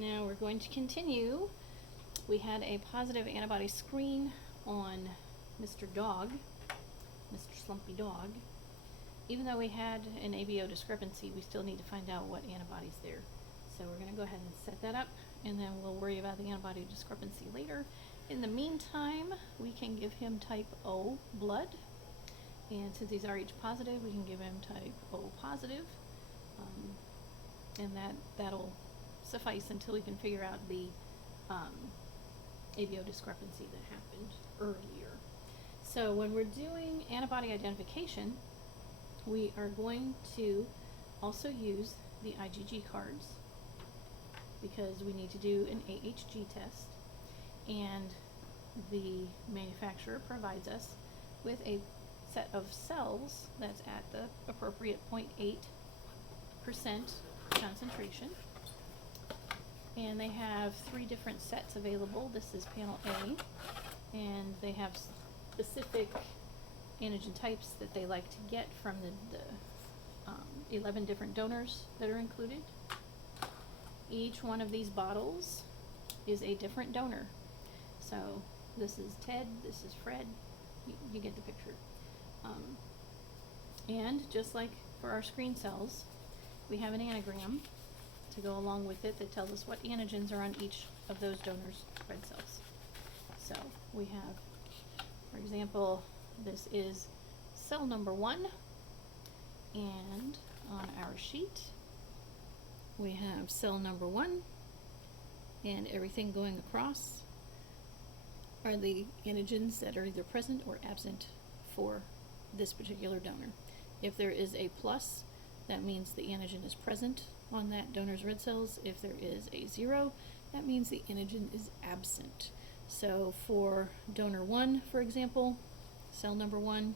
Now we're going to continue. We had a positive antibody screen on Mr. Dog, Mr. Slumpy Dog. Even though we had an ABO discrepancy, we still need to find out what antibody's there. So we're going to go ahead and set that up, and then we'll worry about the antibody discrepancy later. In the meantime, we can give him type O blood, and since he's Rh positive, we can give him type O positive, and that'll suffice until we can figure out the ABO discrepancy that happened earlier. So when we're doing antibody identification, we are going to also use the IgG cards because we need to do an AHG test, and the manufacturer provides us with a set of cells that's at the appropriate 0.8% concentration, and they have 3 different sets available. This is panel A, and they have specific antigen types that they like to get from the 11 different donors that are included. Each one of these bottles is a different donor. So this is Ted, this is Fred, you get the picture. And just like for our screen cells, we have an anagram to go along with it that tells us what antigens are on each of those donors' red cells. So we have, for example, this is cell number 1, and on our sheet we have cell number 1, and everything going across are the antigens that are either present or absent for this particular donor. If there is a plus, that means the antigen is present on that donor's red cells. If there is a 0, that means the antigen is absent. So for donor 1, for example, cell number 1,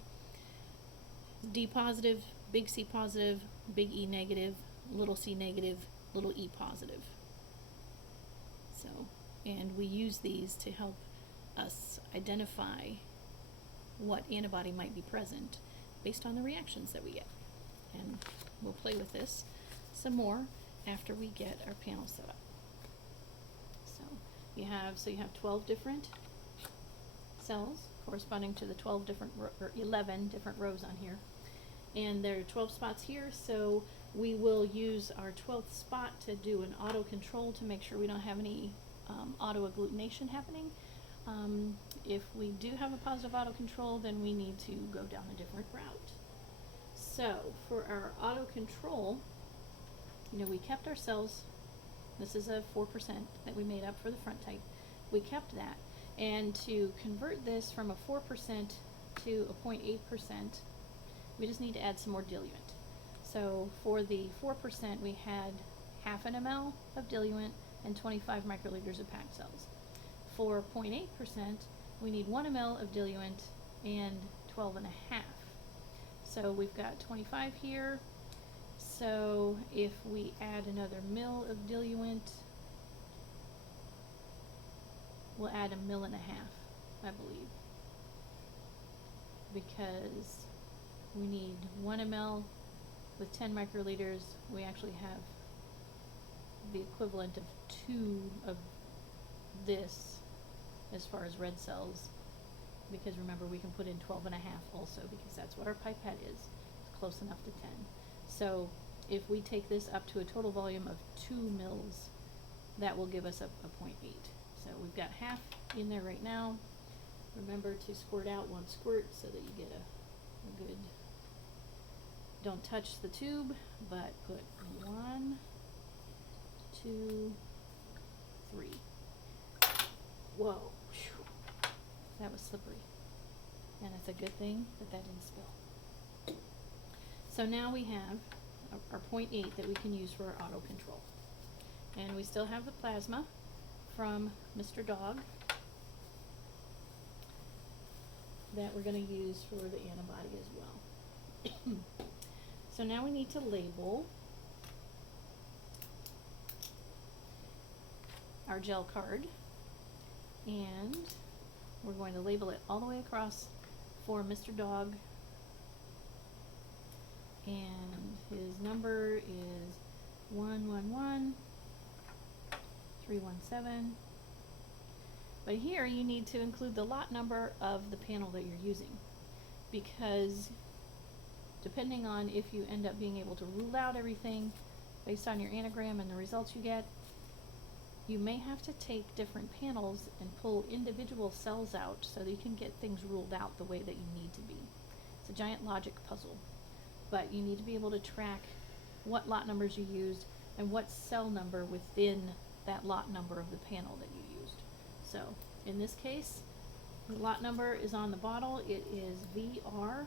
D positive, big C positive, big E negative, little c negative, little e positive. So, and we use these to help us identify what antibody might be present based on the reactions that we get. And we'll play with this some more after we get our panel set up. So you have 12 different cells corresponding to the 12 different or 11 different rows on here, and there are 12 spots here, so we will use our 12th spot to do an auto control to make sure we don't have any auto agglutination happening. If we do have a positive auto control, then we need to go down a different route. So for our auto control, we kept our cells. This is a 4% that we made up for the front type. We kept that, and to convert this from a 4% to a 0.8%, we just need to add some more diluent. So for the 4%, we had half an ml of diluent and 25 microliters of packed cells. For 0.8%, we need 1 ml of diluent and 12 and a half. So we've got 25 here. So if we add another ml of diluent, we'll add 1.5 ml, I believe, because we need 1 ml with 10 microliters. We actually have the equivalent of 2 of this as far as red cells, because remember, we can put in 12 and a half also, because that's what our pipette is. It's close enough to 10. So if we take this up to a total volume of 2 mils, that will give us a 0.8. So we've got half in there right now. Remember to squirt out 1 squirt so that you get a good, don't touch the tube, but put 1, 2, 3. Whoa, whew. That was slippery. And it's a good thing that that didn't spill. So now we have our 0.8 that we can use for our auto control. And we still have the plasma from Mr. Dog that we're going to use for the antibody as well. So now we need to label our gel card, and we're going to label it all the way across for Mr. Dog, and his number is 111 317. But here you need to include the lot number of the panel that you're using, because depending on if you end up being able to rule out everything based on your anagram and the results you get, you may have to take different panels and pull individual cells out so that you can get things ruled out the way that you need to be. It's a giant logic puzzle, but you need to be able to track what lot numbers you used and what cell number within that lot number of the panel that you used. So in this case, the lot number is on the bottle. It is VRA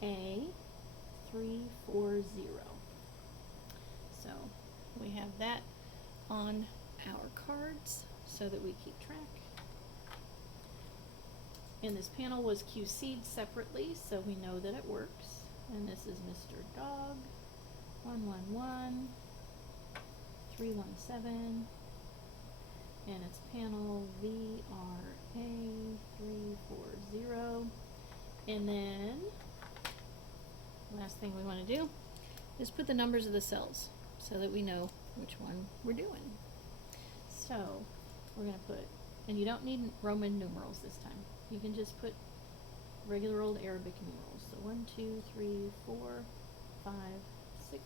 340. So we have that on our cards so that we keep track. And this panel was QC'd separately, so we know that it works. And this is Mr. Dog 111 317, and it's panel VRA 340. And then last thing we want to do is put the numbers of the cells so that we know which one we're doing. So we're going to put, and you don't need Roman numerals this time. You can just put regular old Arabic numerals. So 1, 2, 3, 4, 5, 6,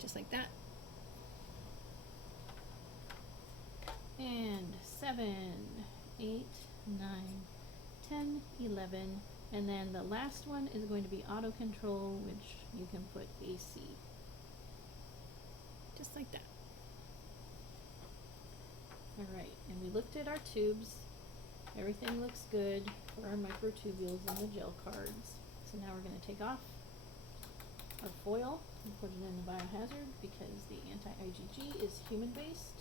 just like that. And 7, 8, 9, 10, 11, and then the last one is going to be auto control, which you can put AC. Just like that. Alright, and we looked at our tubes. Everything looks good for our microtubules and the gel cards. So now we're going to take off our foil and put it in the biohazard because the anti-IgG is human-based.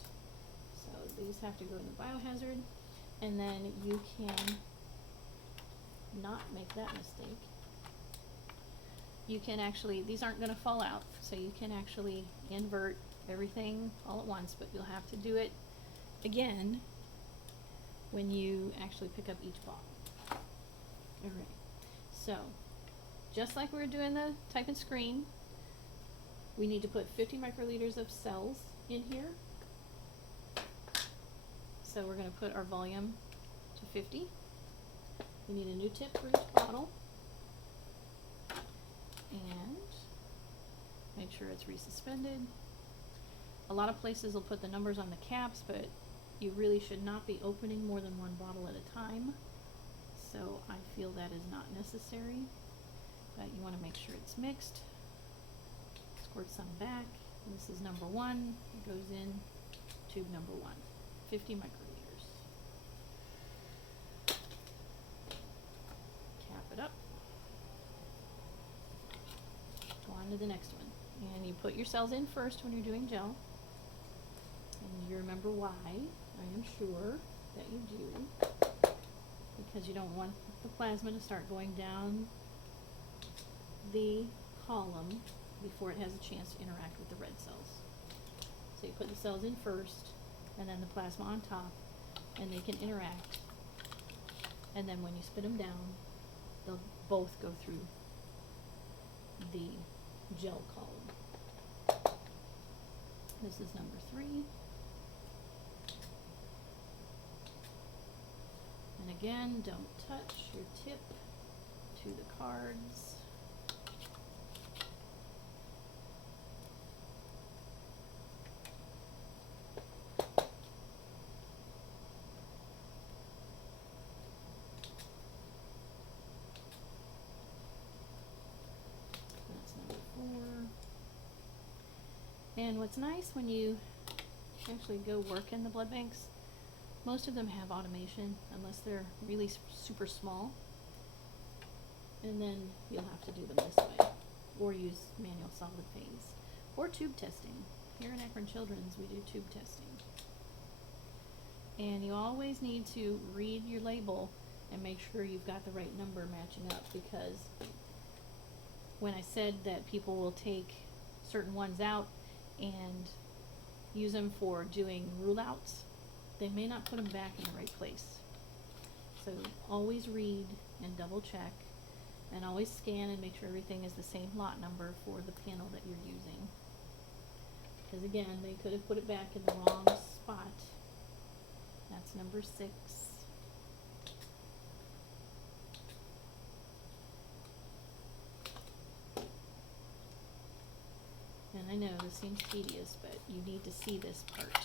So these have to go in the biohazard, and then you can not make that mistake. You can actually, these aren't going to fall out, so you can actually invert everything all at once, but you'll have to do it again when you actually pick up each bottle. Alright, so just like we were doing the type and screen, we need to put 50 microliters of cells in here. So we're going to put our volume to 50. We need a new tip for each bottle. And make sure it's resuspended. A lot of places will put the numbers on the caps, but you really should not be opening more than one bottle at a time. So I feel that is not necessary. But you want to make sure it's mixed. Squirt some back. This is number 1. It goes in tube number 1. 50 microliters. Cap it up. Go on to the next one. And you put your cells in first when you're doing gel. And you remember why, I am sure that you do. Because you don't want the plasma to start going down the column before it has a chance to interact with the red cells. So you put the cells in first, and then the plasma on top, and they can interact. And then when you spit them down, they'll both go through the gel column. This is number 3. And again, don't touch your tip to the cards. That's number 4. And what's nice when you actually go work in the blood banks, most of them have automation, unless they're really super small. And then you'll have to do them this way, or use manual solid phase, or tube testing. Here at Akron Children's, we do tube testing. And you always need to read your label and make sure you've got the right number matching up, because when I said that people will take certain ones out and use them for doing rule outs, they may not put them back in the right place. So always read and double check, and always scan and make sure everything is the same lot number for the panel that you're using. Because again, they could have put it back in the wrong spot. That's number 6. And I know this seems tedious, but you need to see this part.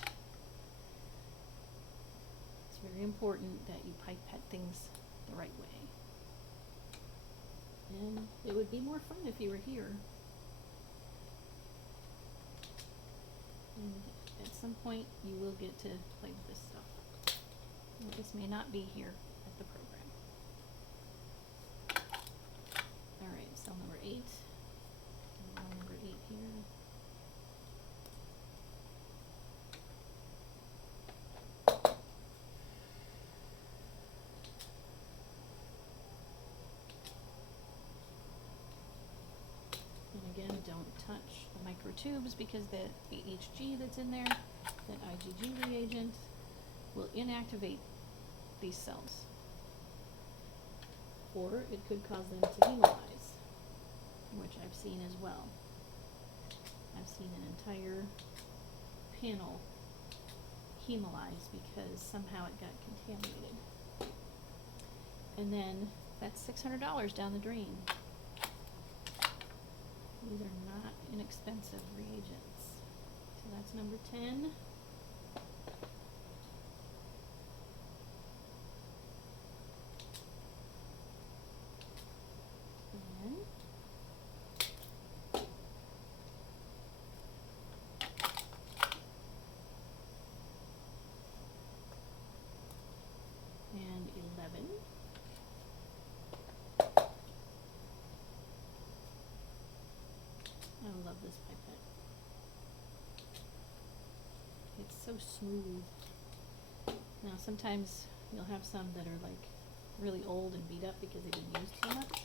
It's very important that you pipette things the right way. And it would be more fun if you were here. And at some point you will get to play with this stuff. And this may not be here at the program. Alright, cell number 8. Number 8 here. Again, don't touch the microtubes because the AHG that's in there, that IgG reagent, will inactivate these cells. Or it could cause them to hemolyze, which I've seen as well. I've seen an entire panel hemolyze because somehow it got contaminated. And then that's $600 down the drain. These are not inexpensive reagents. So that's number 10. And 11. I love this pipette. It's so smooth. Now sometimes you'll have some that are like really old and beat up because they've been used too much.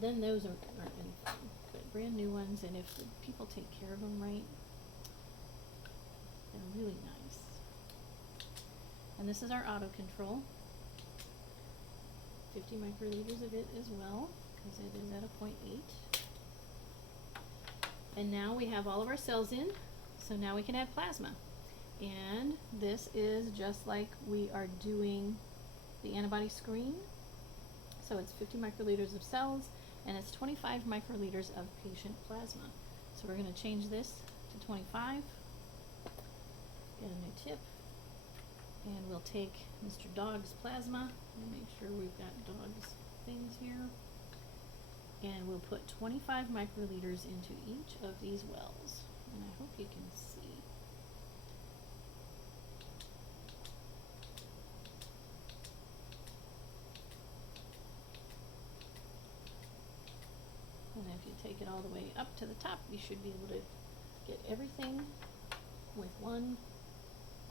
Then those aren't any fun. But brand new ones, and if the people take care of them right, they're really nice. And this is our auto control. 50 microliters of it as well, because it is at a 0.8. And now we have all of our cells in, so now we can add plasma. And this is just like we are doing the antibody screen. So it's 50 microliters of cells, and it's 25 microliters of patient plasma. So we're going to change this to 25, get a new tip, and we'll take Mr. Dog's plasma, and make sure we've got Dog's things here. And we'll put 25 microliters into each of these wells. And I hope you can see. And if you take it all the way up to the top, you should be able to get everything with one.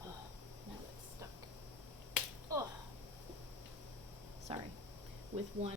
Oh, now it's stuck. Oh, sorry. With one.